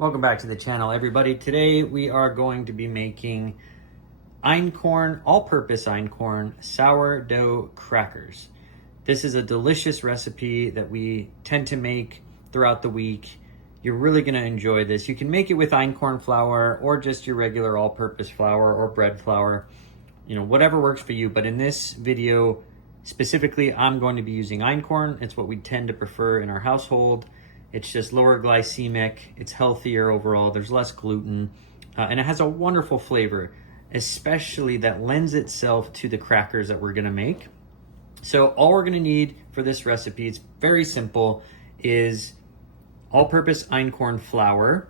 Welcome back to the channel, everybody. Today we are going to be making Einkorn, all-purpose Einkorn sourdough crackers. This is a delicious recipe that we tend to make throughout the week. You're really going to enjoy this. You can make it with Einkorn flour or just your regular all-purpose flour or bread flour, whatever works for you. But in this video specifically, I'm going to be using Einkorn. It's what we tend to prefer in our household. It's just lower glycemic, it's healthier overall, there's less gluten, and it has a wonderful flavor, especially that lends itself to the crackers that we're gonna make. So all we're gonna need for this recipe, it's very simple, is all-purpose Einkorn flour.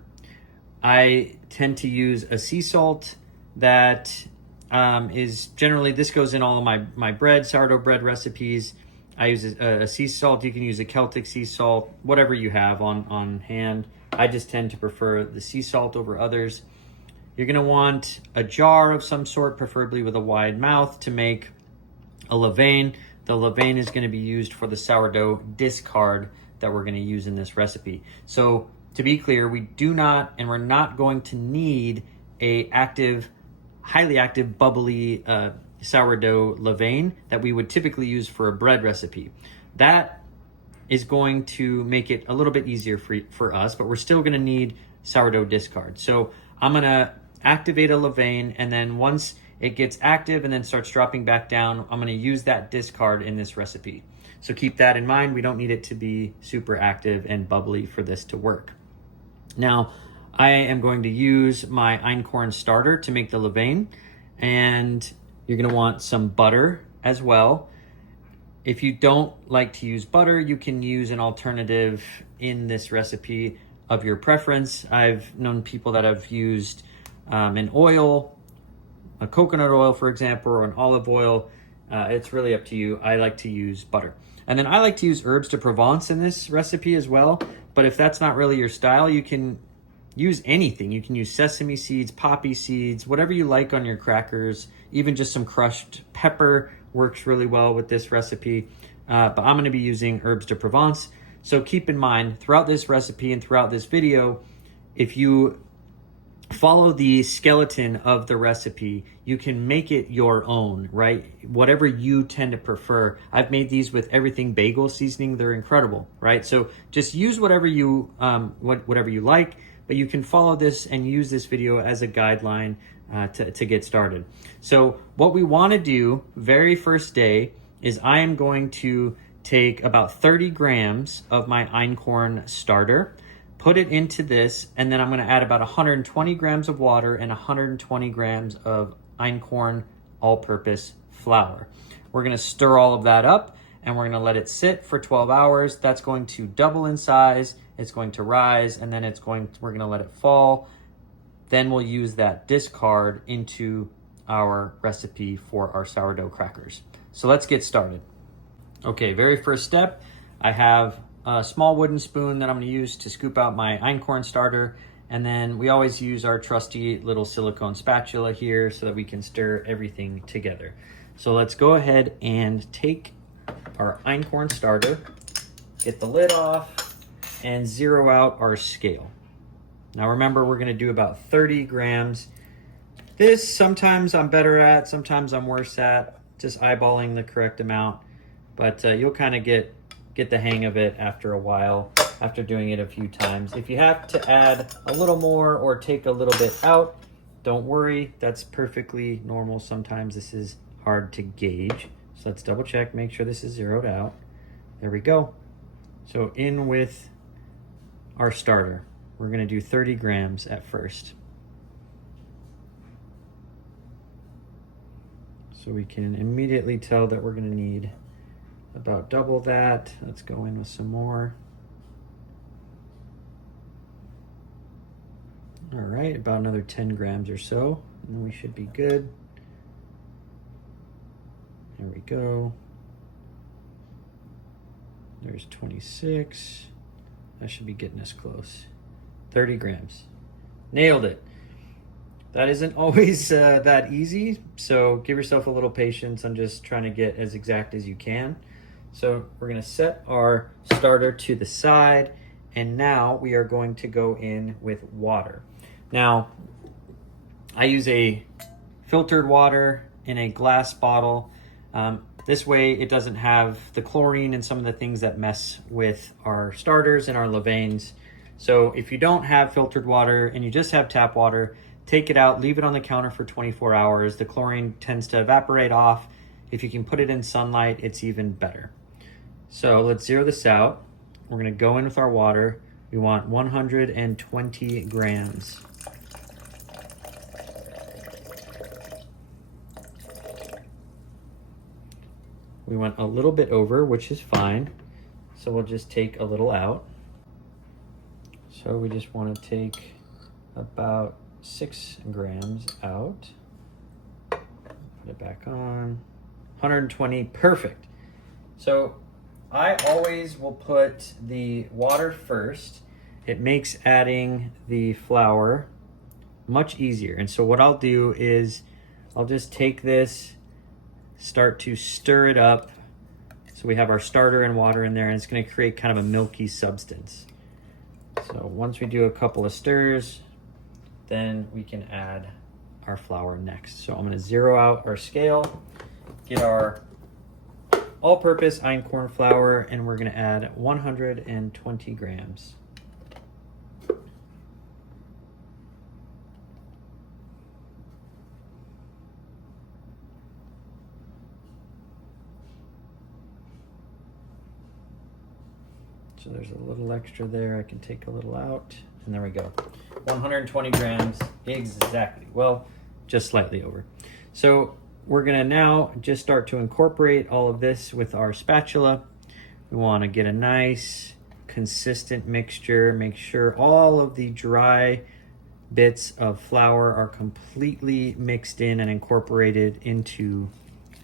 I tend to use a sea salt that is generally, this goes in all of my bread, sourdough bread recipes. I use a sea salt. You can use a Celtic sea salt, whatever you have on hand. I just tend to prefer the sea salt over others. You're gonna want a jar of some sort, preferably with a wide mouth, to make a levain. The levain is gonna be used for the sourdough discard that we're gonna use in this recipe. So to be clear, we do not, and we're not going to need a highly active, bubbly, sourdough levain that we would typically use for a bread recipe. That is going to make it a little bit easier for us, but we're still gonna need sourdough discard. So I'm gonna activate a levain, and then once it gets active and then starts dropping back down, I'm gonna use that discard in this recipe. So keep that in mind. We don't need it to be super active and bubbly for this to work. Now, I am going to use my Einkorn starter to make the levain, and you're gonna want some butter as well. If you don't like to use butter, you can use an alternative in this recipe of your preference. I've known people that have used an oil, a coconut oil, for example, or an olive oil. It's really up to you. I like to use butter. And then I like to use herbs de Provence in this recipe as well. But if that's not really your style, you can use anything. You can use sesame seeds, poppy seeds, whatever you like on your crackers. Even just some crushed pepper works really well with this recipe. But I'm gonna be using herbs de Provence. So keep in mind, throughout this recipe and throughout this video, if you follow the skeleton of the recipe, you can make it your own, right? Whatever you tend to prefer. I've made these with everything bagel seasoning. They're incredible, right? So just use whatever you like, but you can follow this and use this video as a guideline to get started. So what we want to do very first day is I am going to take about 30 grams of my Einkorn starter, put it into this, and then I'm going to add about 120 grams of water and 120 grams of Einkorn all-purpose flour. We're going to stir all of that up, and we're going to let it sit for 12 hours. That's going to double in size. It's going to rise, and then we're going to let it fall. Then we'll use that discard into our recipe for our sourdough crackers. So let's get started. Okay, very first step, I have a small wooden spoon that I'm gonna use to scoop out my Einkorn starter. And then we always use our trusty little silicone spatula here so that we can stir everything together. So let's go ahead and take our Einkorn starter, get the lid off, and zero out our scale. Now remember, we're gonna do about 30 grams. This sometimes I'm better at, sometimes I'm worse at, just eyeballing the correct amount. But you'll kind of get the hang of it after a while, after doing it a few times. If you have to add a little more or take a little bit out, don't worry, that's perfectly normal. Sometimes this is hard to gauge. So let's double check, make sure this is zeroed out. There we go. So in with our starter. We're gonna do 30 grams at first. So we can immediately tell that we're gonna need about double that. Let's go in with some more. All right, about another 10 grams or so, and then we should be good. There we go. There's 26. That should be getting us close. 30 grams. Nailed it. That isn't always that easy, so give yourself a little patience on just trying to get as exact as you can. So we're gonna set our starter to the side, And now we are going to go in with water. Now, I use a filtered water in a glass bottle. This way it doesn't have the chlorine and some of the things that mess with our starters and our levains. So if you don't have filtered water and you just have tap water, take it out, leave it on the counter for 24 hours. The chlorine tends to evaporate off. If you can put it in sunlight, it's even better. So let's zero this out. We're gonna go in with our water. We want 120 grams. We went a little bit over, which is fine. So we'll just take a little out. So we just want to take about 6 grams out. Put it back on. 120, perfect. So I always will put the water first. It makes adding the flour much easier. And so what I'll do is I'll just take this, start to stir it up. So we have our starter and water in there, and it's going to create kind of a milky substance. So once we do a couple of stirs, then we can add our flour next. So I'm going to zero out our scale, get our all-purpose einkorn flour, and we're going to add 120 grams. So there's a little extra there. I can take a little out, and there we go. 120 grams exactly. Well, just slightly over. So we're gonna now just start to incorporate all of this with our spatula. We wanna get a nice, consistent mixture. Make sure all of the dry bits of flour are completely mixed in and incorporated into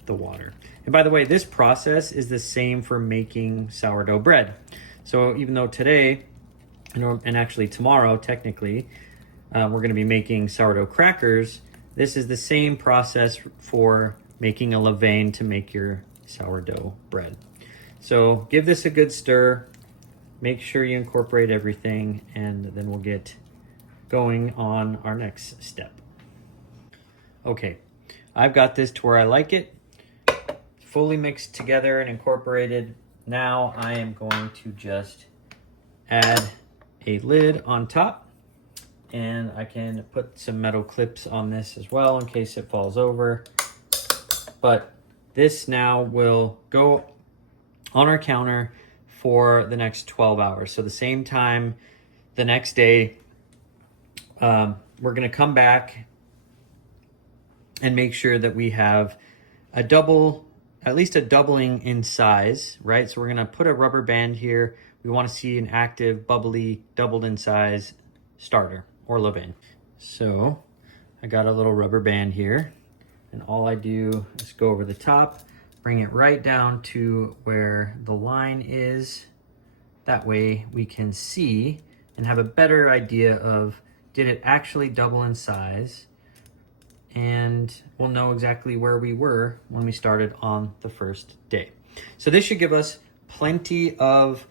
the water. And by the way, this process is the same for making sourdough bread. So even though today, and actually tomorrow, technically, we're gonna be making sourdough crackers, this is the same process for making a levain to make your sourdough bread. So give this a good stir, make sure you incorporate everything, and then we'll get going on our next step. Okay, I've got this to where I like it, fully mixed together and incorporated. Now I am going to just add a lid on top, and I can put some metal clips on this as well in case it falls over. But this now will go on our counter for the next 12 hours. So the same time the next day, we're gonna come back and make sure that we have at least a doubling in size, right? So we're gonna put a rubber band here. We wanna see an active, bubbly, doubled in size starter or levain. So I got a little rubber band here, and all I do is go over the top, bring it right down to where the line is. That way we can see and have a better idea of, did it actually double in size? And we'll know exactly where we were when we started on the first day. So this should give us plenty of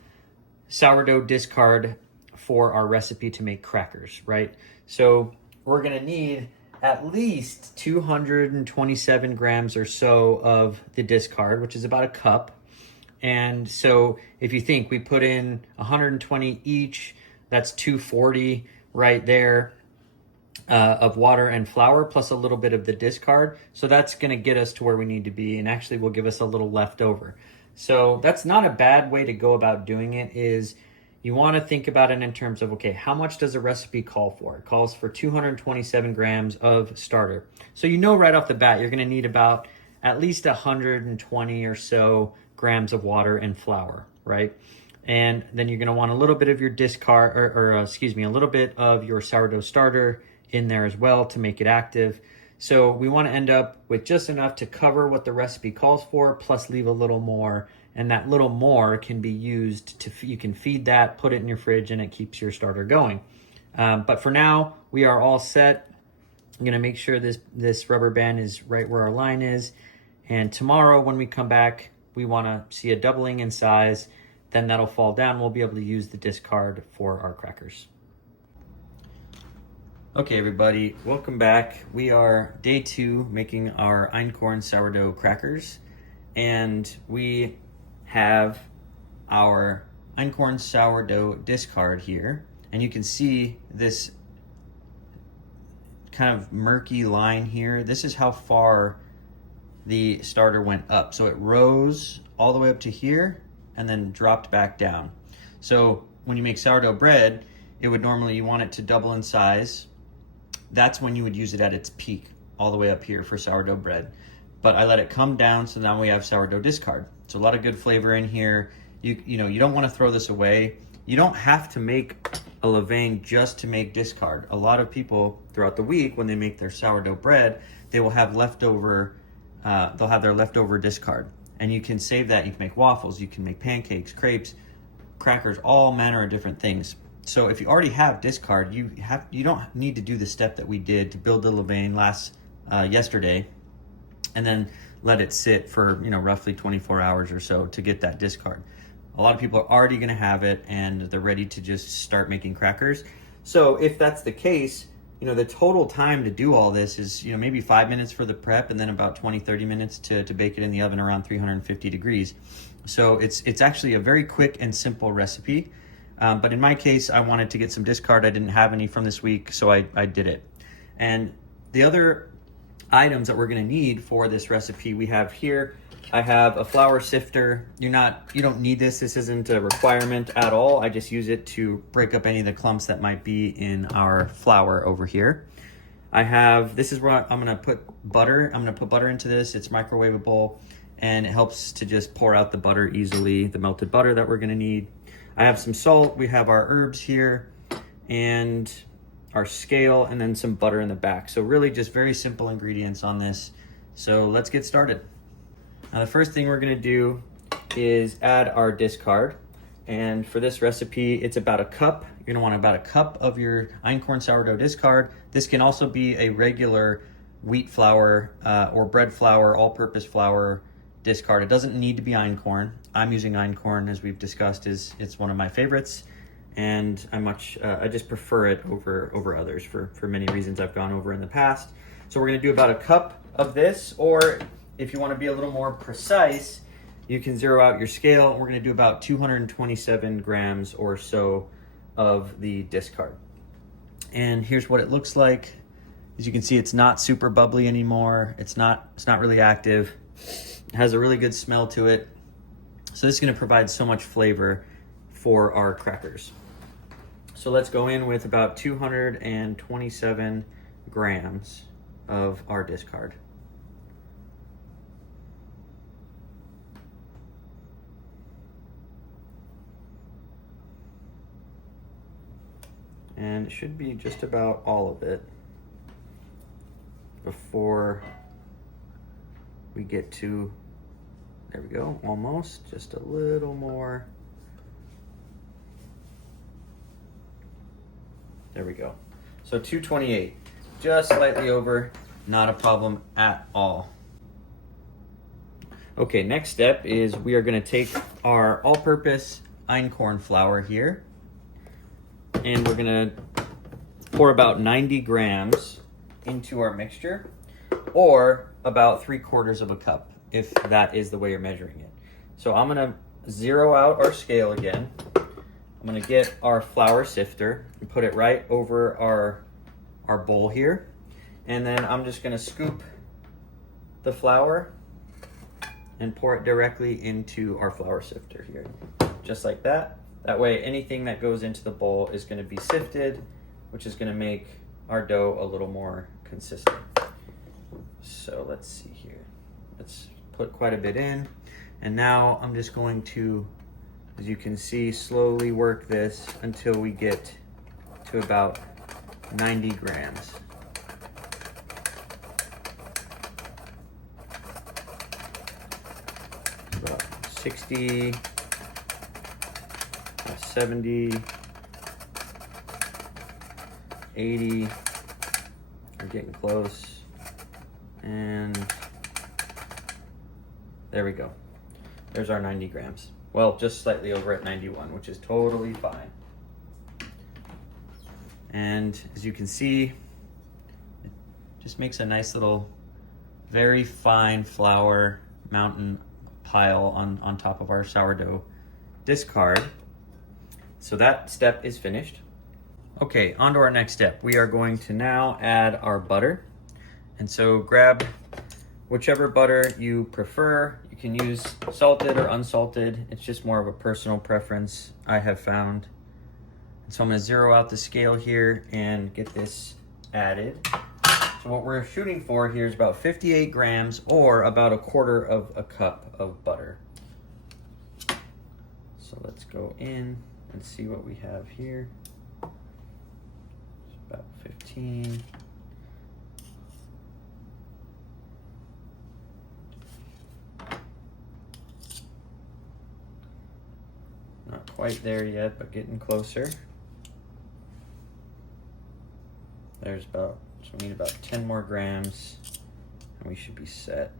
sourdough discard for our recipe to make crackers, right? So we're gonna need at least 227 grams or so of the discard, which is about a cup. And so if you think we put in 120 each, that's 240 right there. Of water and flour plus a little bit of the discard. So that's gonna get us to where we need to be, and actually will give us a little left over. So that's not a bad way to go about doing it. Is you wanna think about it in terms of, okay, how much does a recipe call for? It calls for 227 grams of starter. So you know right off the bat, you're gonna need about at least 120 or so grams of water and flour, right? And then you're gonna want a little bit of your discard, a little bit of your sourdough starter in there as well to make it active. So we want to end up with just enough to cover what the recipe calls for, plus leave a little more, and that little more can be used to, you can feed that, put it in your fridge, and it keeps your starter going. But for now, we are all set. I'm gonna make sure this rubber band is right where our line is, and tomorrow when we come back, we want to see a doubling in size. then that'll fall down. We'll be able to use the discard for our crackers. Okay, everybody, welcome back. We are day 2 making our Einkorn sourdough crackers, and we have our Einkorn sourdough discard here, and you can see this kind of murky line here. This is how far the starter went up. So it rose all the way up to here and then dropped back down. So when you make sourdough bread, it would normally, you want it to double in size. That's when you would use it at its peak, all the way up here for sourdough bread. But I let it come down, so now we have sourdough discard. So a lot of good flavor in here. You know, you don't want to throw this away. You don't have to make a levain just to make discard. A lot of people throughout the week, when they make their sourdough bread, they will have leftover, they'll have their leftover discard. And you can save that. You can make waffles, you can make pancakes, crepes, crackers, all manner of different things. So if you already have discard, you don't need to do the step that we did to build the levain yesterday, and then let it sit for, you know, roughly 24 hours or so to get that discard. A lot of people are already going to have it and they're ready to just start making crackers. So if that's the case, you know, the total time to do all this is, you know, maybe 5 minutes for the prep and then about 20-30 minutes to bake it in the oven around 350 degrees. So it's actually a very quick and simple recipe. But in my case, I wanted to get some discard. I didn't have any from this week, so I did it. And the other items that we're going to need for this recipe, we have here, I have a flour sifter. You don't need this. This isn't a requirement at all. I just use it to break up any of the clumps that might be in our flour over here. This is where I'm going to put butter. I'm going to put butter into this. It's microwavable, and it helps to just pour out the butter easily, the melted butter that we're going to need. I have some salt, we have our herbs here, and our scale, and then some butter in the back. So really just very simple ingredients on this. So let's get started. Now the first thing we're gonna do is add our discard. And for this recipe, it's about a cup. You're gonna want about a cup of your Einkorn sourdough discard. This can also be a regular wheat flour or bread flour, all-purpose flour discard. It doesn't need to be Einkorn. I'm using Einkorn, as we've discussed, it's one of my favorites, and I just prefer it over others for many reasons I've gone over in the past. So we're gonna do about a cup of this, or if you wanna be a little more precise, you can zero out your scale. We're gonna do about 227 grams or so of the discard. And here's what it looks like. As you can see, it's not super bubbly anymore. It's not really active. It has a really good smell to it. So this is going to provide so much flavor for our crackers. So let's go in with about 227 grams of our discard. And it should be just about all of it before we get to, there we go, almost, just a little more. There we go. So 228, just slightly over, not a problem at all. Okay, next step is we are gonna take our all-purpose Einkorn flour here, and we're gonna pour about 90 grams into our mixture, or about 3/4 of a cup, if that is the way you're measuring it. So I'm gonna zero out our scale again. I'm gonna get our flour sifter and put it right over our bowl here. And then I'm just gonna scoop the flour and pour it directly into our flour sifter here. Just like that. That way anything that goes into the bowl is gonna be sifted, which is gonna make our dough a little more consistent. So let's see here. Let's put quite a bit in. And now I'm just going to, as you can see, slowly work this until we get to about 90 grams. About 60, 70, 80, we're getting close. And there we go. There's our 90 grams. well, just slightly over at 91, which is totally fine. And as you can see, it just makes a nice little, very fine flour mountain pile on top of our sourdough discard. So that step is finished. Okay, on to our next step. We are going to now add our butter. And so grab whichever butter you prefer. You can use salted or unsalted. It's just more of a personal preference, I have found. And so I'm gonna zero out the scale here and get this added. So what we're shooting for here is about 58 grams or about 1/4 of a cup of butter. So let's go in and see what we have here. It's about 15. Not quite there yet, but getting closer. There's about, so we need about 10 more grams and we should be set.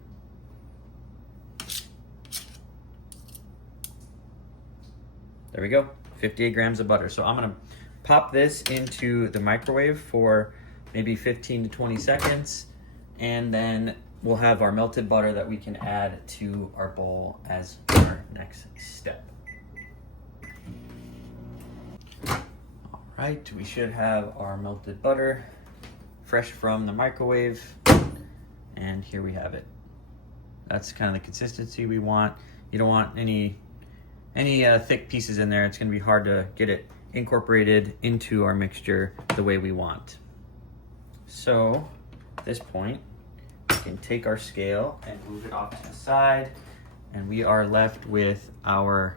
There we go, 58 grams of butter. So I'm gonna pop this into the microwave for maybe 15 to 20 seconds, and then we'll have our melted butter that we can add to our bowl as our next step. All right, we should have our melted butter fresh from the microwave, and here we have it. That's kind of the consistency we want. You don't want any thick pieces in there. It's going to be hard to get it incorporated into our mixture the way we want. So at this point, we can take our scale and move it off to the side, and we are left with our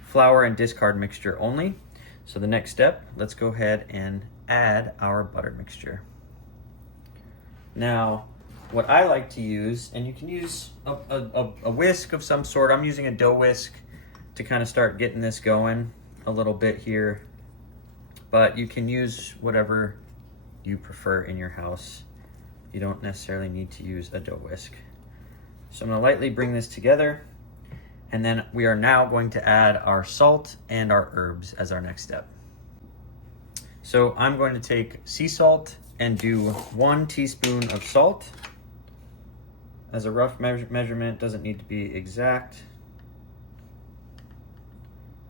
flour and discard mixture only. So the next step, let's go ahead and add our butter mixture. Now, what I like to use, and you can use a whisk of some sort. I'm using a dough whisk to kind of start getting this going a little bit here, but you can use whatever you prefer in your house. You don't necessarily need to use a dough whisk. So I'm gonna lightly bring this together, and then we are now going to add our salt and our herbs as our next step. So I'm going to take sea salt and do 1 teaspoon of salt. As a rough measurement, doesn't need to be exact,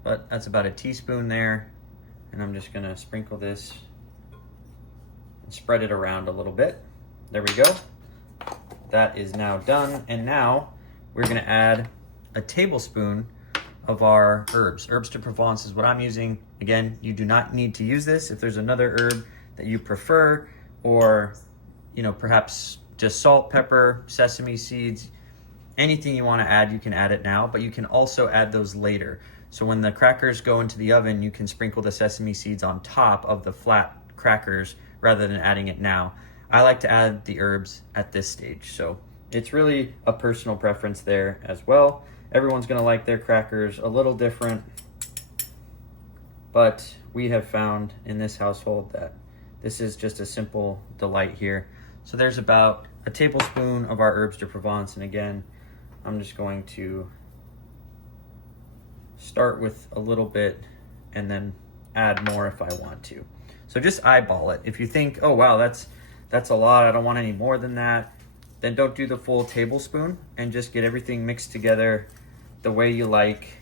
but that's about a teaspoon there. And I'm just gonna sprinkle this and spread it around a little bit. There we go. That is now done. And now we're gonna add a tablespoon of our herbs. Herbs de Provence is what I'm using. Again, you do not need to use this. If there's another herb that you prefer, or perhaps just salt, pepper, sesame seeds, anything you want to add, you can add it now, but you can also add those later. So when the crackers go into the oven, you can sprinkle the sesame seeds on top of the flat crackers rather than adding it now. I like to add the herbs at this stage. So it's really a personal preference there as well. Everyone's gonna like their crackers a little different, but we have found in this household that this is just a simple delight here. So there's about a tablespoon of our herbs de Provence, and again, I'm just going to start with a little bit and then add more if I want to. So just eyeball it. If you think, oh wow, that's a lot, I don't want any more than that, then don't do the full tablespoon and just get everything mixed together the way you like,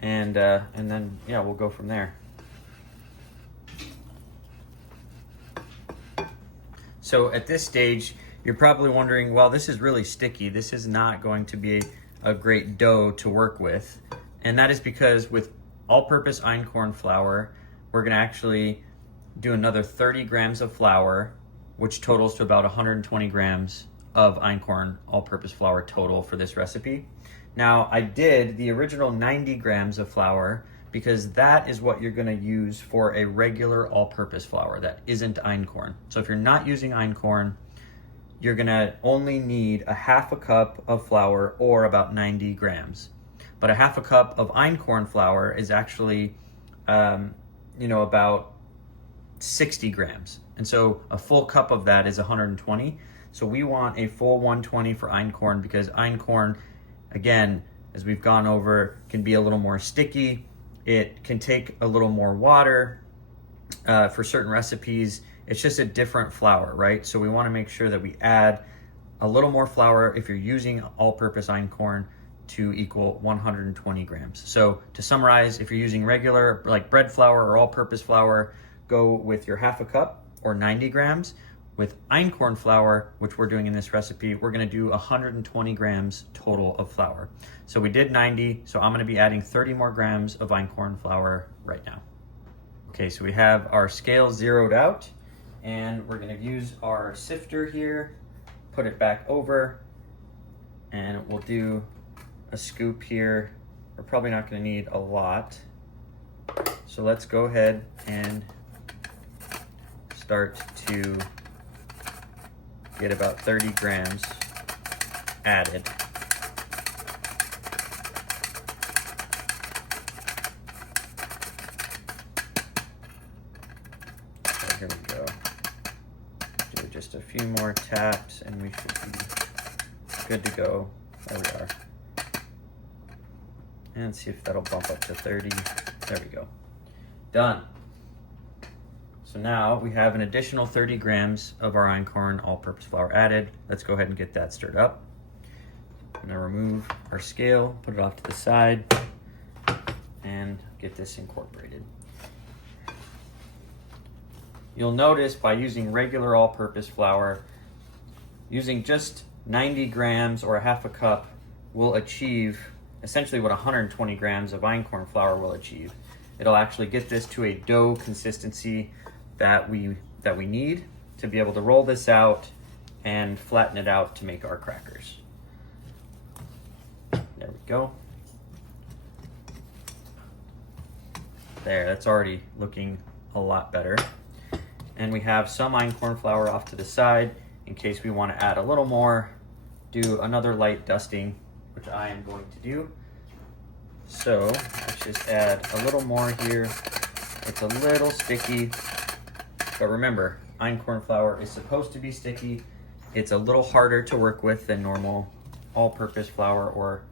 and then yeah, we'll go from there. So at this stage, you're probably wondering, well, this is really sticky. This is not going to be a great dough to work with. And that is because with all-purpose einkorn flour, we're gonna actually do another 30 grams of flour, which totals to about 120 grams of einkorn all-purpose flour total for this recipe. Now, I did the original 90 grams of flour because that is what you're gonna use for a regular all-purpose flour that isn't einkorn. So if you're not using einkorn, you're gonna only need a 1/2 cup of flour or about 90 grams. But a 1/2 cup of einkorn flour is actually, about 60 grams. And so a full cup of that is 120. So we want a full 120 for einkorn because einkorn, again, as we've gone over, can be a little more sticky. It can take a little more water for certain recipes. It's just a different flour, right? So we want to make sure that we add a little more flour if you're using all-purpose einkorn to equal 120 grams. So to summarize, if you're using regular like bread flour or all-purpose flour, go with your half a cup or 90 grams. With einkorn flour, which we're doing in this recipe, we're gonna do 120 grams total of flour. So we did 90, so I'm gonna be adding 30 more grams of einkorn flour right now. Okay, so we have our scale zeroed out, and we're gonna use our sifter here, put it back over, and we'll do a scoop here. We're probably not gonna need a lot. So let's go ahead and start to get about 30 grams added. So here we go. Do just a few more taps and we should be good to go. There we are. And see if that'll bump up to 30. There we go. Done. So now we have an additional 30 grams of our einkorn all-purpose flour added. Let's go ahead and get that stirred up. I'm gonna remove our scale, put it off to the side, and get this incorporated. You'll notice by using regular all-purpose flour, using just 90 grams or a half a cup will achieve essentially what 120 grams of einkorn flour will achieve. It'll actually get this to a dough consistency that we need to be able to roll this out and flatten it out to make our crackers. There we go. There, that's already looking a lot better. And we have some einkorn flour off to the side in case we want to add a little more, do another light dusting, which I am going to do. So let's just add a little more here. It's a little sticky, but remember, einkorn flour is supposed to be sticky. It's a little harder to work with than normal all-purpose flour or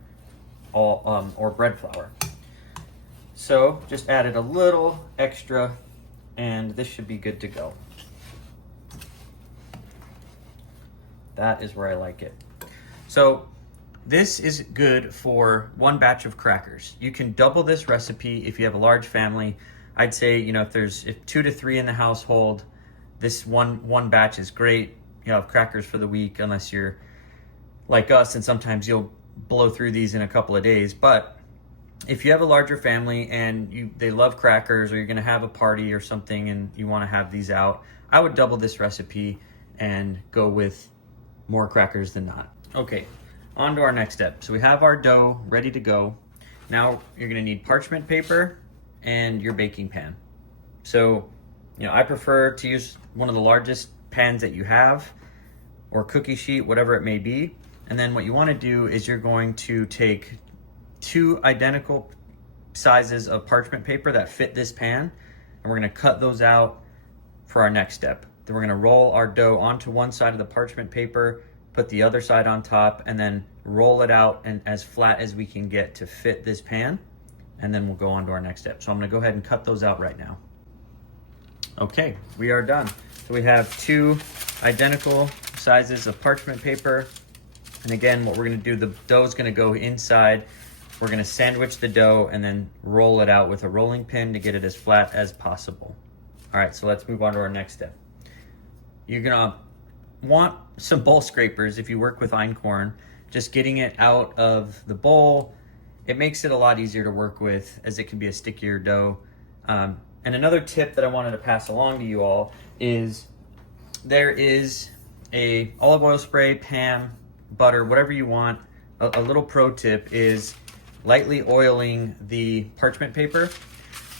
bread flour. So just added a little extra, and this should be good to go. That is where I like it. So this is good for one batch of crackers. You can double this recipe if you have a large family. I'd say, if 2 to 3 in the household, this one batch is great. You'll have crackers for the week, unless you're like us, and sometimes you'll blow through these in a couple of days. But if you have a larger family and they love crackers, or you're gonna have a party or something and you wanna have these out, I would double this recipe and go with more crackers than not. Okay, on to our next step. So we have our dough ready to go. Now you're gonna need parchment paper and your baking pan. So, I prefer to use one of the largest pans that you have, or cookie sheet, whatever it may be. And then what you wanna do is you're going to take 2 identical sizes of parchment paper that fit this pan, and we're gonna cut those out for our next step. Then we're gonna roll our dough onto one side of the parchment paper, put the other side on top, and then roll it out and as flat as we can get to fit this pan. And then we'll go on to our next step. So I'm gonna go ahead and cut those out right now. Okay, we are done. So we have 2 identical sizes of parchment paper. And again, what we're gonna do, the dough is gonna go inside. We're gonna sandwich the dough and then roll it out with a rolling pin to get it as flat as possible. All right, so let's move on to our next step. You're gonna want some bowl scrapers if you work with einkorn. Just getting it out of the bowl, it makes it a lot easier to work with, as it can be a stickier dough. And another tip that I wanted to pass along to you all is there is a olive oil spray, pan, butter, whatever you want. A little pro tip is lightly oiling the parchment paper.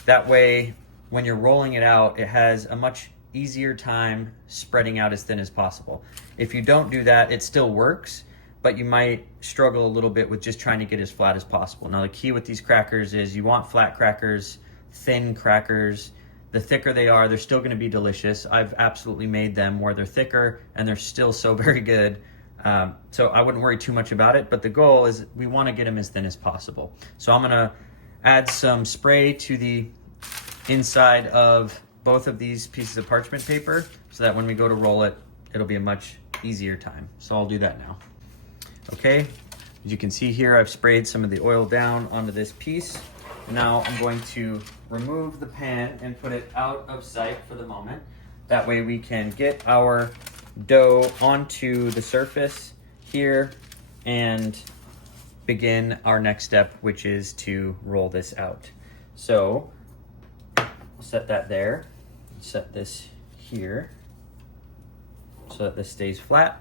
That way, when you're rolling it out, it has a much easier time spreading out as thin as possible. If you don't do that, it still works, but you might struggle a little bit with just trying to get as flat as possible. Now, the key with these crackers is you want flat crackers, thin crackers. The thicker they are, they're still gonna be delicious. I've absolutely made them where they're thicker and they're still so very good. So I wouldn't worry too much about it, but the goal is we want to get them as thin as possible. So I'm gonna add some spray to the inside of both of these pieces of parchment paper so that when we go to roll it, it'll be a much easier time. So I'll do that now. Okay, as you can see here, I've sprayed some of the oil down onto this piece. Now I'm going to remove the pan and put it out of sight for the moment. That way we can get our dough onto the surface here and begin our next step, which is to roll this out. So I'll set that there, set this here so that this stays flat,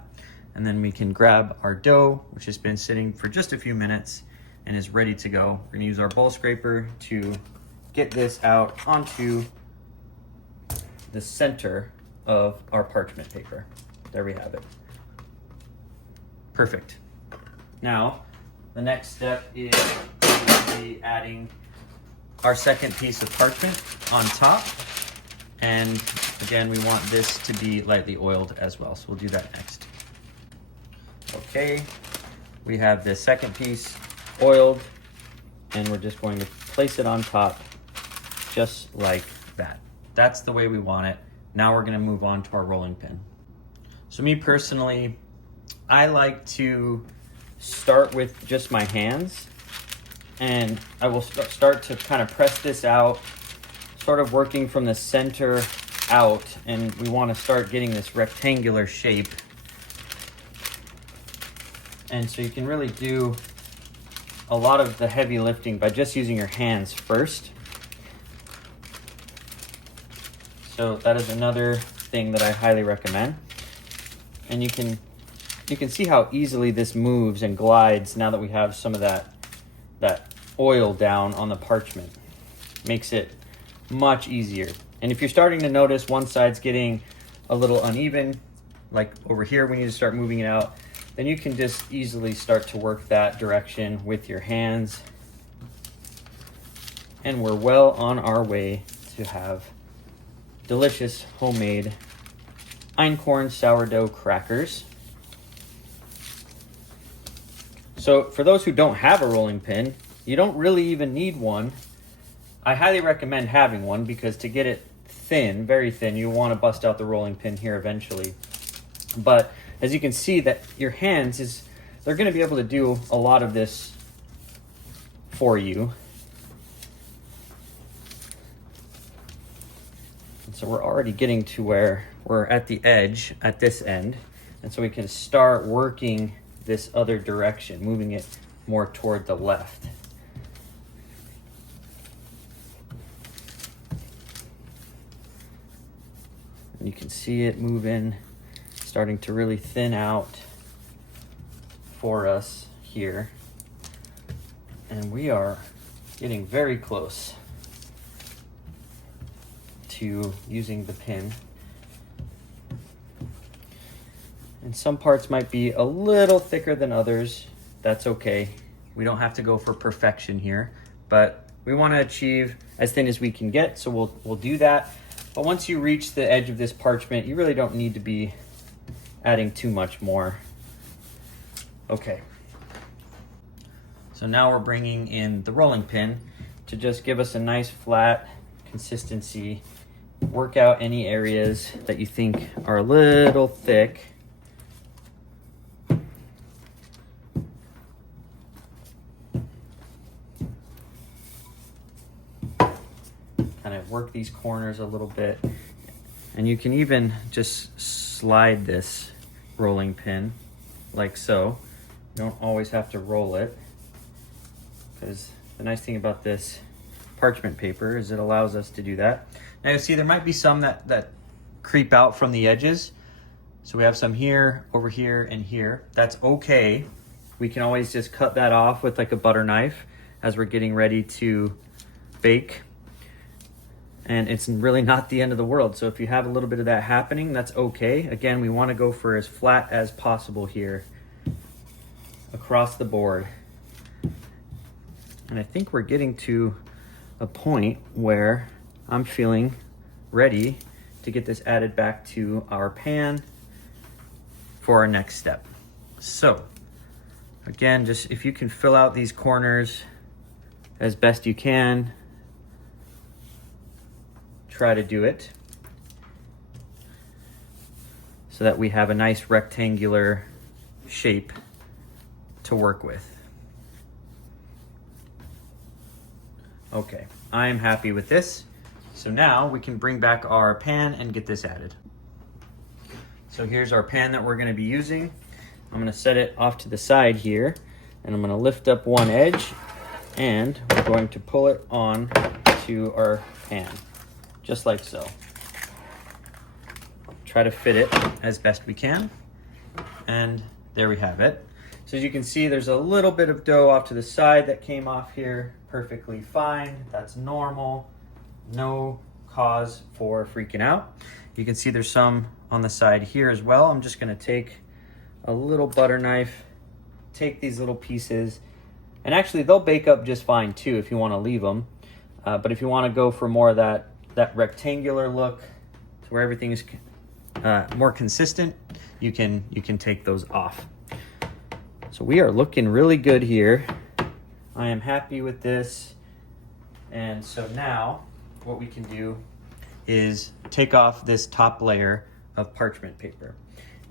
and then we can grab our dough, which has been sitting for just a few minutes and is ready to go. We're gonna use our bowl scraper to get this out onto the center of our parchment paper. There we have it. Perfect. Now, the next step is going to be adding our second piece of parchment on top. And again, we want this to be lightly oiled as well, so we'll do that next. Okay, we have the second piece oiled, and we're just going to place it on top just like that. That's the way we want it. Now we're gonna move on to our rolling pin. So me personally, I like to start with just my hands, and I will start to kind of press this out, sort of working from the center out, and we want to start getting this rectangular shape. And so you can really do a lot of the heavy lifting by just using your hands first. So that is another thing that I highly recommend. And you can see how easily this moves and glides now that we have some of that oil down on the parchment. Makes it much easier. And if you're starting to notice one side's getting a little uneven, like over here we need to start moving it out, then you can just easily start to work that direction with your hands. And we're well on our way to have delicious homemade Einkorn sourdough crackers. So for those who don't have a rolling pin, you don't really even need one. I highly recommend having one because to get it thin, very thin, you want to bust out the rolling pin here eventually. But as you can see, that your hands they're going to be able to do a lot of this for you. And so we're already getting to where we're at the edge at this end. And so we can start working this other direction, moving it more toward the left. And you can see it moving, starting to really thin out for us here. And we are getting very close to using the pin. And some parts might be a little thicker than others. That's okay. We don't have to go for perfection here, but we want to achieve as thin as we can get, so we'll do that. But once you reach the edge of this parchment, you really don't need to be adding too much more. Okay. So now we're bringing in the rolling pin to just give us a nice flat consistency. Work out any areas that you think are a little thick. Kind of work these corners a little bit. And you can even just slide this rolling pin like so. You don't always have to roll it, because the nice thing about this parchment paper is it allows us to do that. Now you see there might be some that creep out from the edges. So we have some here, over here, and here. That's okay. We can always just cut that off with like a butter knife as we're getting ready to bake. And it's really not the end of the world. So if you have a little bit of that happening, that's okay. Again, we want to go for as flat as possible here across the board. And I think we're getting to a point where I'm feeling ready to get this added back to our pan for our next step. So again, just if you can fill out these corners as best you can, try to do it so that we have a nice rectangular shape to work with. Okay, I'm happy with this. So now we can bring back our pan and get this added. So here's our pan that we're gonna be using. I'm gonna set it off to the side here, and I'm gonna lift up one edge, and we're going to pull it on to our pan, just like so. Try to fit it as best we can, and there we have it. So as you can see, there's a little bit of dough off to the side that came off here perfectly fine. That's normal, no cause for freaking out. You can see there's some on the side here as well. I'm just gonna take a little butter knife, take these little pieces, and actually they'll bake up just fine too if you wanna leave them. But if you wanna go for more of that rectangular look to where everything is more consistent, you can take those off. So we are looking really good here. I am happy with this. And so now what we can do is take off this top layer of parchment paper.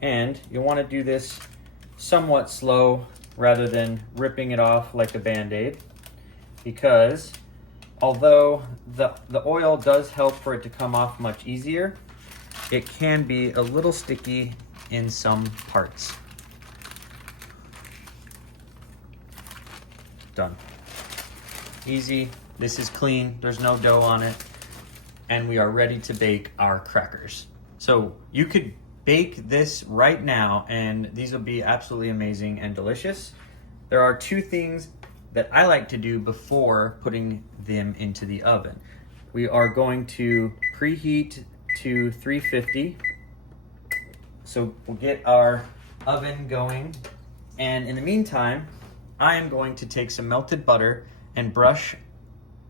And you'll want to do this somewhat slow rather than ripping it off like a Band-Aid, because although the oil does help for it to come off much easier, it can be a little sticky in some parts. Done. Easy. This is clean. There's no dough on it. And we are ready to bake our crackers. So you could bake this right now and these will be absolutely amazing and delicious. There are two things that I like to do before putting them into the oven. We are going to preheat to 350. So we'll get our oven going. And in the meantime, I am going to take some melted butter and brush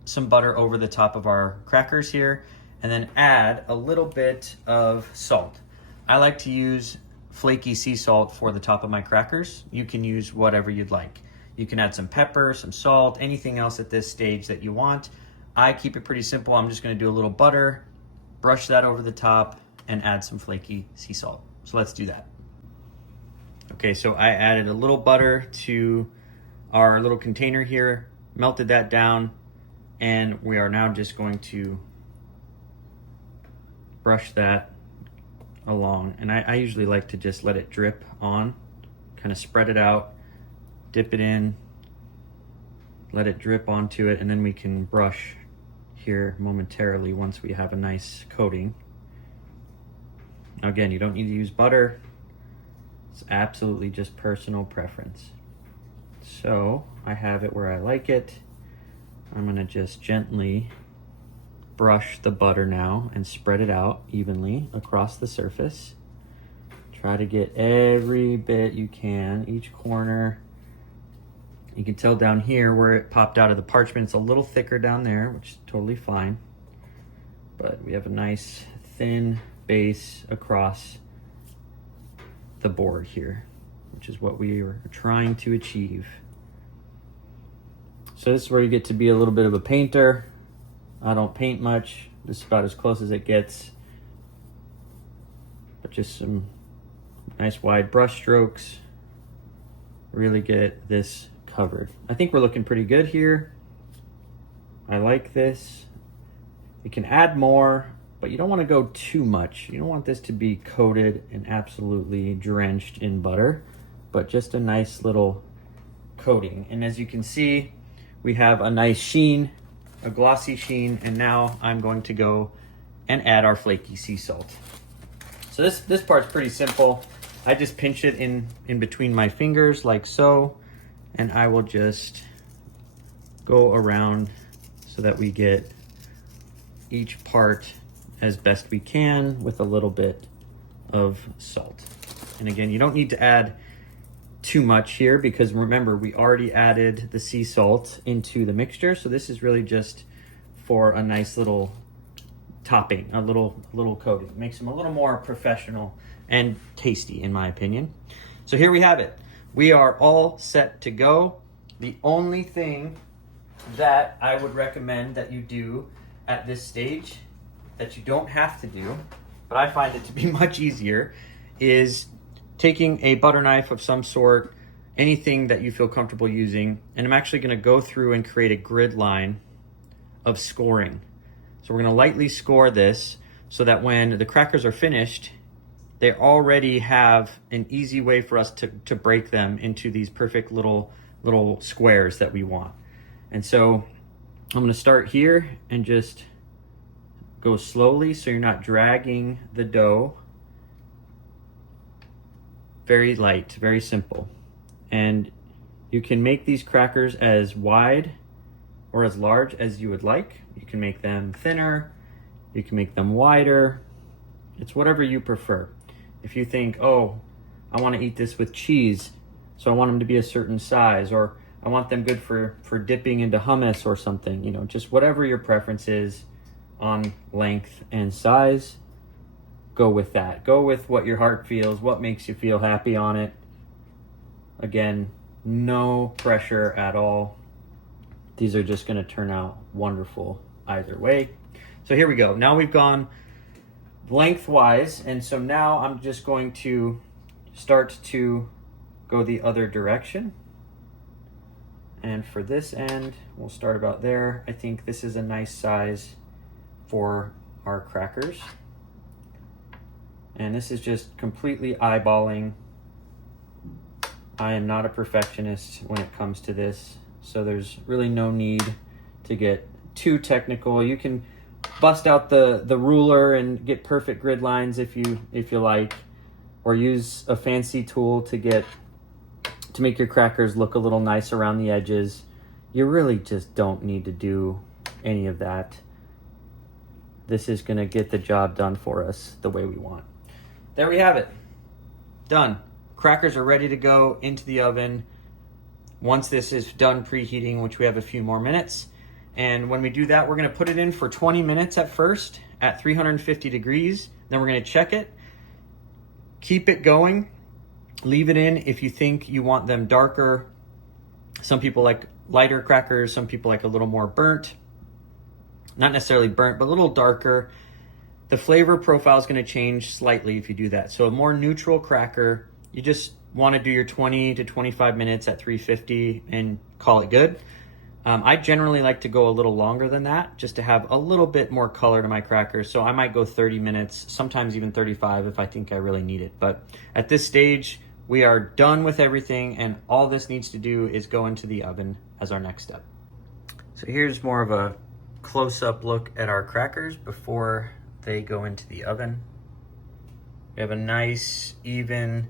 some butter over the top of our crackers here, and then add a little bit of salt. I like to use flaky sea salt for the top of my crackers. You can use whatever you'd like. You can add some pepper, some salt, anything else at this stage that you want. I keep it pretty simple. I'm just gonna do a little butter, brush that over the top, and add some flaky sea salt. So let's do that. Okay, so I added a little butter to our little container here, melted that down, and we are now just going to brush that along. And I usually like to just let it drip on, kind of spread it out, dip it in, let it drip onto it, and then we can brush here momentarily once we have a nice coating. Now again, you don't need to use butter. It's absolutely just personal preference. So I have it where I like it. I'm gonna just gently brush the butter now and spread it out evenly across the surface. Try to get every bit you can, each corner. You can tell down here where it popped out of the parchment, it's a little thicker down there, which is totally fine. But we have a nice thin base across the board here, which is what we were trying to achieve. So this is where you get to be a little bit of a painter. I don't paint much. This is about as close as it gets. But just some nice wide brush strokes. Really get this covered. I think we're looking pretty good here. I like this. You can add more, but you don't want to go too much. You don't want this to be coated and absolutely drenched in butter, but just a nice little coating. And as you can see, we have a nice sheen, a glossy sheen, and now I'm going to go and add our flaky sea salt. So this part's pretty simple. I just pinch it in between my fingers like so, and I will just go around so that we get each part as best we can with a little bit of salt. And again, you don't need to add too much here because remember, we already added the sea salt into the mixture. So this is really just for a nice little topping, a little coating. Makes them a little more professional and tasty in my opinion. So here we have it. we are all set to go. The only thing that I would recommend that you do at this stage, that you don't have to do, but I find it to be much easier, is taking a butter knife of some sort, anything that you feel comfortable using, and I'm actually gonna go through and create a grid line of scoring. So we're gonna lightly score this so that when the crackers are finished, they already have an easy way for us to break them into these perfect little squares that we want. And so I'm gonna start here and just go slowly so you're not dragging the dough. Very light, very simple. And you can make these crackers as wide or as large as you would like. You can make them thinner, you can make them wider. It's whatever you prefer. If you think, oh, I want to eat this with cheese, so I want them to be a certain size, or I want them good for dipping into hummus or something, you know, just whatever your preference is on length and size, go with that. Go with what your heart feels, what makes you feel happy on it. Again, no pressure at all. These are just gonna turn out wonderful either way. So here we go. Now we've gone lengthwise, and so now I'm just going to start to go the other direction. And for this end, we'll start about there. I think this is a nice size for our crackers. And this is just completely eyeballing. I am not a perfectionist when it comes to this, so there's really no need to get too technical. You can bust out the ruler and get perfect grid lines if you like, or use a fancy tool to make your crackers look a little nice around the edges. You really just don't need to do any of that. This is gonna get the job done for us the way we want. There we have it, done. Crackers are ready to go into the oven once this is done preheating, which we have a few more minutes. And when we do that, we're gonna put it in for 20 minutes at first at 350 degrees. Then we're gonna check it, keep it going, leave it in if you think you want them darker. Some people like lighter crackers, some people like a little more burnt. Not necessarily burnt, but a little darker. The flavor profile is gonna change slightly if you do that. So a more neutral cracker, you just wanna do your 20 to 25 minutes at 350 and call it good. I generally like to go a little longer than that, just to have a little bit more color to my crackers. So I might go 30 minutes, sometimes even 35 if I think I really need it. But at this stage, we are done with everything, and all this needs to do is go into the oven as our next step. So here's more of a close-up look at our crackers before they go into the oven. We have a nice, even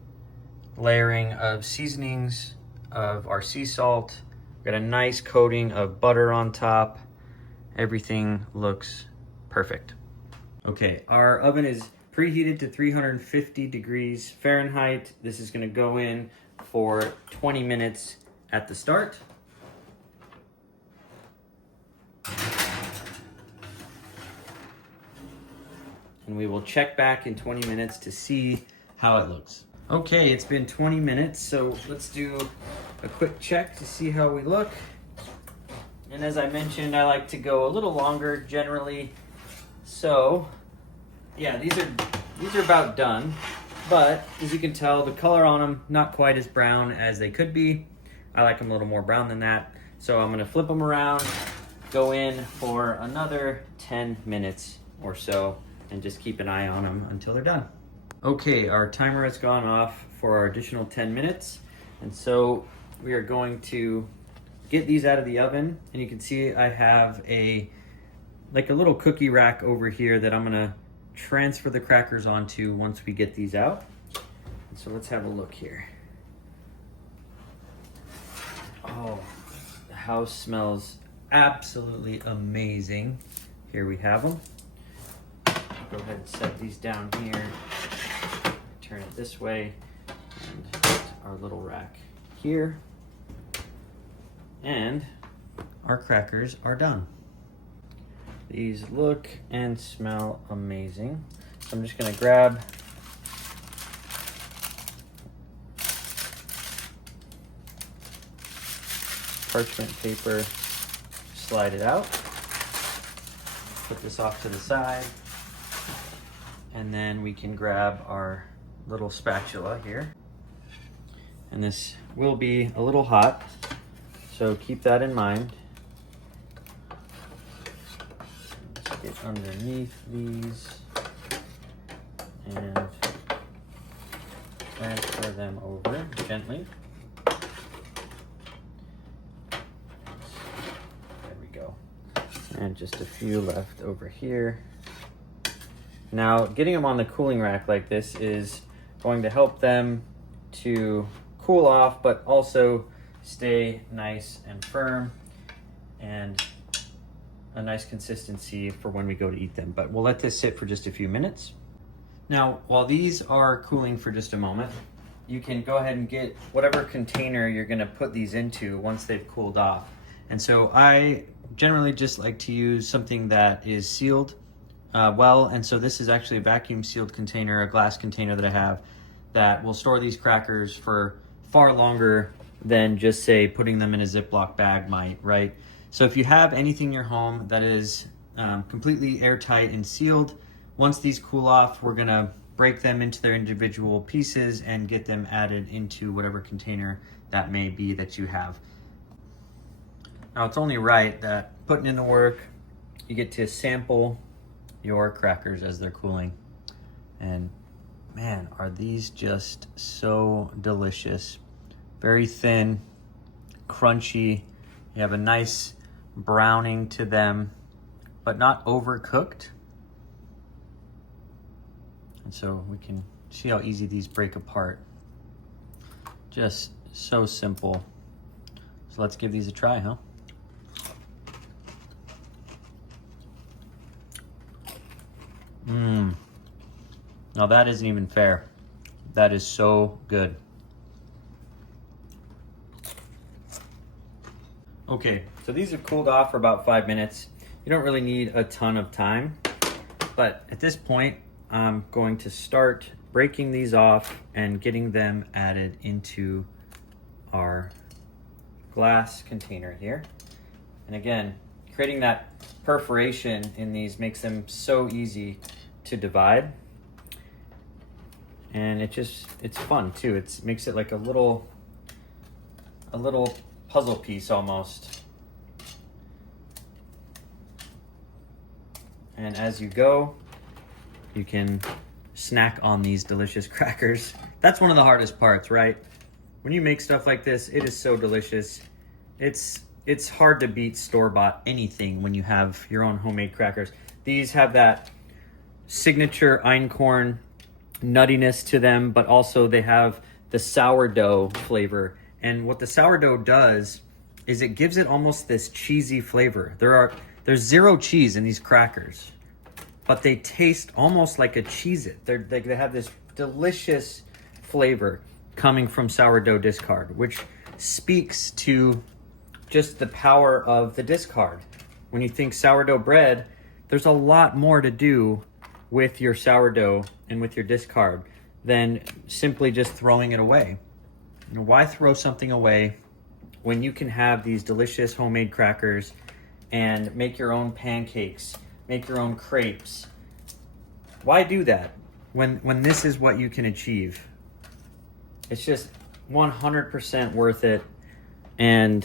layering of seasonings, of our sea salt. Got a nice coating of butter on top. Everything looks perfect. Okay, our oven is preheated to 350 degrees Fahrenheit. This is gonna go in for 20 minutes at the start. And we will check back in 20 minutes to see how it looks. Okay, it's been 20 minutes, so let's do a quick check to see how we look. And as I mentioned, I like to go a little longer generally. So, yeah, these are about done. But as you can tell, the color on them, not quite as brown as they could be. I like them a little more brown than that. So I'm gonna flip them around, go in for another 10 minutes or so, and just keep an eye on them until they're done. Okay, our timer has gone off for our additional 10 minutes. And so we are going to get these out of the oven. And you can see I have a little cookie rack over here that I'm gonna transfer the crackers onto once we get these out. And so let's have a look here. Oh, the house smells absolutely amazing. Here we have them. Go ahead and set these down here. Turn it this way, and put our little rack here. And our crackers are done. These look and smell amazing. So I'm just gonna grab parchment paper, slide it out, put this off to the side, and then we can grab our little spatula here. And this will be a little hot, so keep that in mind. Just get underneath these and transfer them over gently. There we go. And just a few left over here. Now, getting them on the cooling rack like this is going to help them to cool off, but also stay nice and firm and a nice consistency for when we go to eat them. But we'll let this sit for just a few minutes. Now, while these are cooling for just a moment, you can go ahead and get whatever container you're gonna put these into once they've cooled off. And so I generally just like to use something that is sealed well, and so this is actually a vacuum sealed container, a glass container that I have that will store these crackers for far longer than just say putting them in a Ziploc bag might, right? So if you have anything in your home that is completely airtight and sealed, once these cool off, we're gonna break them into their individual pieces and get them added into whatever container that may be that you have. Now, it's only right that putting in the work, you get to sample your crackers as they're cooling. And man, are these just so delicious. Very thin, crunchy. You have a nice browning to them, but not overcooked. And so we can see how easy these break apart. Just so simple. So let's give these a try, huh? Now that isn't even fair. That is so good. Okay, so these have cooled off for about 5 minutes. You don't really need a ton of time, but at this point, I'm going to start breaking these off and getting them added into our glass container here. And again, creating that perforation in these makes them so easy to divide. And it's fun too. It makes it like a little puzzle piece almost. And as you go, you can snack on these delicious crackers. That's one of the hardest parts, right? When you make stuff like this, it is so delicious. It's hard to beat store-bought anything when you have your own homemade crackers. These have that signature Einkorn nuttiness to them, but also they have the sourdough flavor. And what the sourdough does is it gives it almost this cheesy flavor. There's zero cheese in these crackers, but they taste almost like a Cheez-It. They have this delicious flavor coming from sourdough discard, which speaks to just the power of the discard. When you think sourdough bread, there's a lot more to do with your sourdough and with your discard than simply just throwing it away. You know, why throw something away when you can have these delicious homemade crackers and make your own pancakes, make your own crepes? Why do that when this is what you can achieve? It's just 100% worth it. And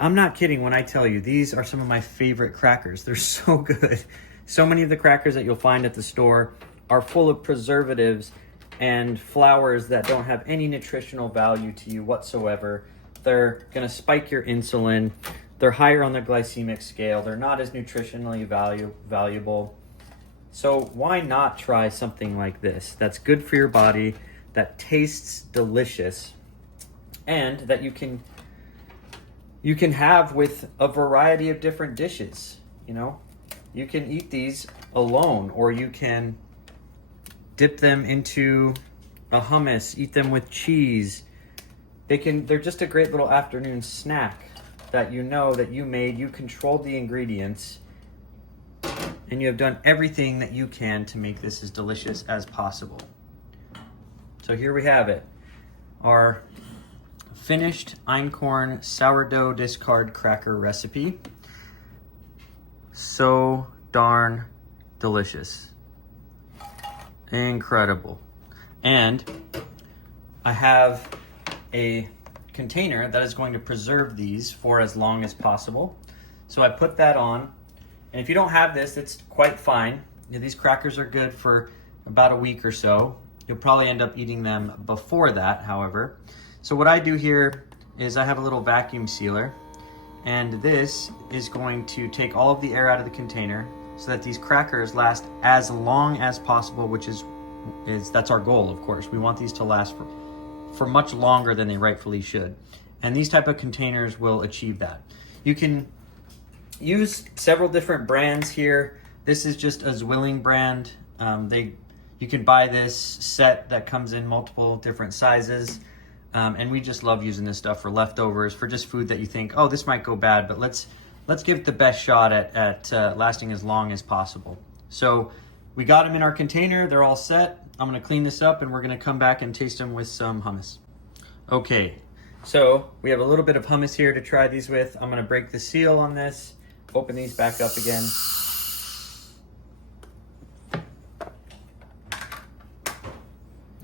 I'm not kidding when I tell you, these are some of my favorite crackers. They're so good. So many of the crackers that you'll find at the store are full of preservatives and flours that don't have any nutritional value to you whatsoever. They're gonna spike your insulin. They're higher on the glycemic scale. They're not as nutritionally valuable. So why not try something like this that's good for your body, that tastes delicious, and that you can have with a variety of different dishes, you know? You can eat these alone, or you can dip them into a hummus, eat them with cheese. They're just a great little afternoon snack that you know that you made, you controlled the ingredients, and you have done everything that you can to make this as delicious as possible. So here we have it, our finished Einkorn sourdough discard cracker recipe. So darn delicious. Incredible. And I have a container that is going to preserve these for as long as possible. So I put that on, and if you don't have this, it's quite fine. These crackers are good for about a week or so. You'll probably end up eating them before that, however. So what I do here is I have a little vacuum sealer, and this is going to take all of the air out of the container so that these crackers last as long as possible, which is that's our goal, of course. We want these to last for much longer than they rightfully should. And these type of containers will achieve that. You can use several different brands here. This is just a Zwilling brand. You can buy this set that comes in multiple different sizes. And we just love using this stuff for leftovers, for just food that you think, oh, this might go bad, but let's give it the best shot at lasting as long as possible. So we got them in our container. They're all set. I'm gonna clean this up and we're gonna come back and taste them with some hummus. Okay, so we have a little bit of hummus here to try these with. I'm gonna break the seal on this, open these back up again.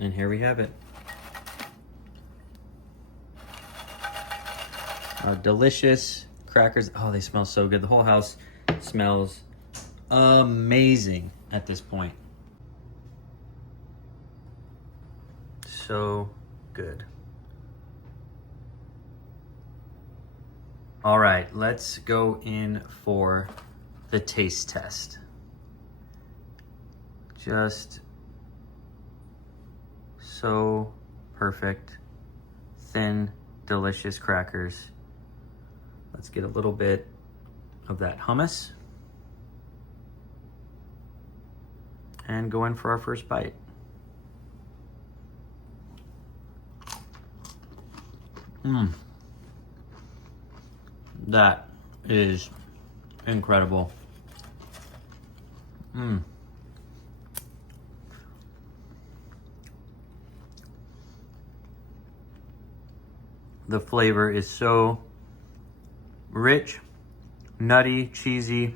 And here we have it. Delicious crackers. Oh, they smell so good. The whole house smells amazing at this point. So good. All right, let's go in for the taste test. Just so perfect. Thin, delicious crackers. Let's get a little bit of that hummus and go in for our first bite. That is incredible. The flavor is so rich, nutty, cheesy,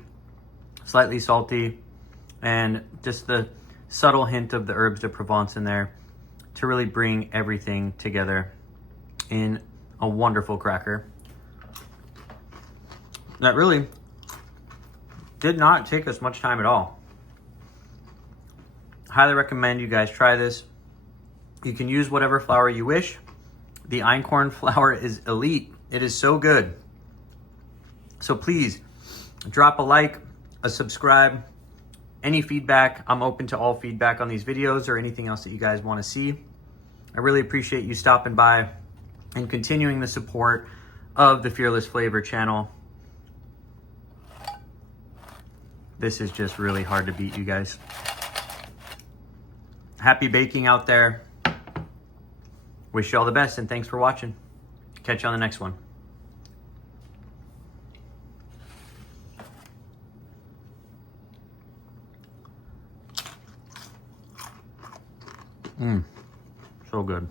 slightly salty, and just the subtle hint of the herbes de Provence in there to really bring everything together in a wonderful cracker that really did not take us much time at all. Highly recommend you guys try this. You can use whatever flour you wish. The Einkorn flour is elite. It is so good. So please drop a like, a subscribe, any feedback. I'm open to all feedback on these videos or anything else that you guys want to see. I really appreciate you stopping by and continuing the support of the FearlessFlavor channel. This is just really hard to beat, you guys. Happy baking out there. Wish you all the best, and thanks for watching. Catch you on the next one. So good.